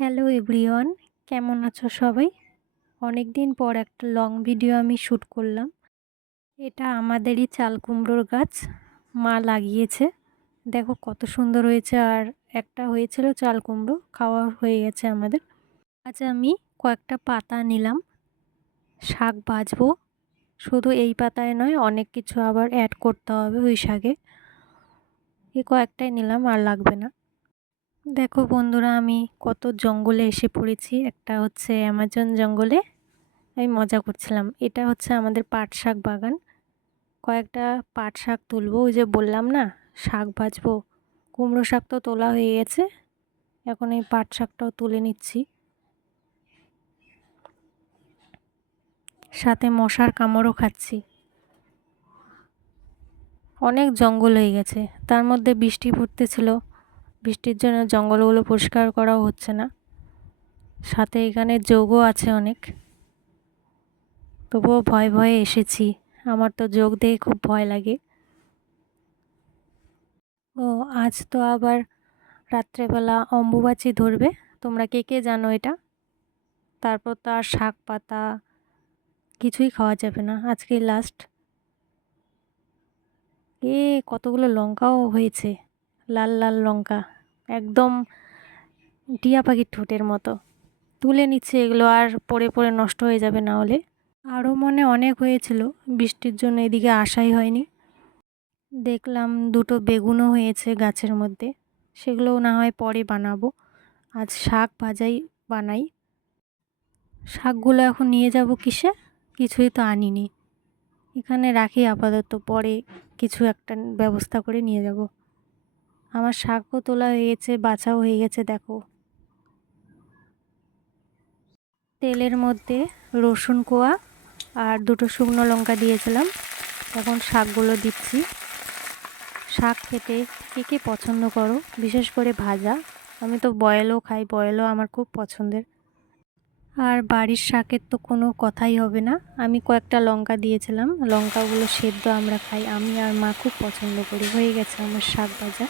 Hello everyone, কেমন আছো সবাই? অনেক দিন পর একটা লং ভিডিও আমি শ্যুট করলাম। এটা আমাদেরই চাল কুমড়োর গাছ, মা লাগিয়েছে। দেখো কত সুন্দর হয়েছে। আর একটা হয়েছিল চাল কুমড়ো, খাওয়া হয়ে গেছে আমাদের। আজ আমি কয়েকটা পাতা নিলাম, শাক ভাজবো। শুধু এই পাতায় নয়, অনেক কিছু আবার অ্যাড করতে হবে ওই শাকে। এই কয়েকটাই নিলাম, আর লাগবে না। দেখো বন্ধুরা, আমি কত জঙ্গলে এসে পড়েছি। একটা হচ্ছে অ্যামাজন জঙ্গলে। আমি মজা করছিলাম। এটা হচ্ছে আমাদের পাট শাক বাগান। কয়েকটা পাট শাক তুলবো, ওই যে বললাম না শাক ভাজবো। কুমড়ো শাক তো তোলা হয়ে গেছে, এখন এই পাট শাকটাও তুলে নিচ্ছি। সাথে মশার কামড়ও খাচ্ছি। অনেক জঙ্গল হয়ে গেছে, তার মধ্যে বৃষ্টি পড়তেছিল। বৃষ্টির জন্য জঙ্গলগুলো পরিষ্কার করাও হচ্ছে না। সাথে এখানে যোগও আছে অনেক, তবুও ভয়ে ভয়ে এসেছি। আমার তো যোগ দেখে খুব ভয় লাগে। ও, আজ তো আবার রাত্রেবেলা অম্বুবাচী ধরবে। তোমরা কে কে জানো এটা? তারপর তো আর শাক পাতা কিছুই খাওয়া যাবে না, আজকেই লাস্ট। কতগুলো লঙ্কাও হয়েছে, লাল লাল লঙ্কা, একদম টিয়া পাখির ঠোঁটের মতো। তুলে নিচ্ছে এগুলো, আর পড়ে পড়ে নষ্ট হয়ে যাবে না হলে। আরও মনে অনেক হয়েছিল, বৃষ্টির জন্য এদিকে আসাই হয়নি। দেখলাম দুটো বেগুনও হয়েছে গাছের মধ্যে, সেগুলোও না হয় পরে বানাবো। আজ শাক ভাজাই বানাই। শাকগুলো এখন নিয়ে যাব কিসে? কিছুই তো আনিনি, এখানে রাখি আপাতত, পরে কিছু একটা ব্যবস্থা করে নিয়ে যাব। আমার শাকও তোলা হয়ে গেছে, বাছাও হয়ে গেছে। দেখো, তেলের মধ্যে রসুন কোয়া আর দুটো শুকনো লঙ্কা দিয়েছিলাম। এখন শাকগুলো দিচ্ছি। শাক খেতে কে কে পছন্দ করো, বিশেষ করে ভাজা? আমি তো বয়েলও খাই, বয়েলও আমার খুব পছন্দের। আর বাড়ির শাকের তো কোনো কথাই হবে না। আমি কয়েকটা লঙ্কা দিয়েছিলাম, লঙ্কাগুলো সেদ্ধ আমরা খাই, আমি আর মা খুব পছন্দ করি। হয়ে গেছে আমার শাক ভাজা।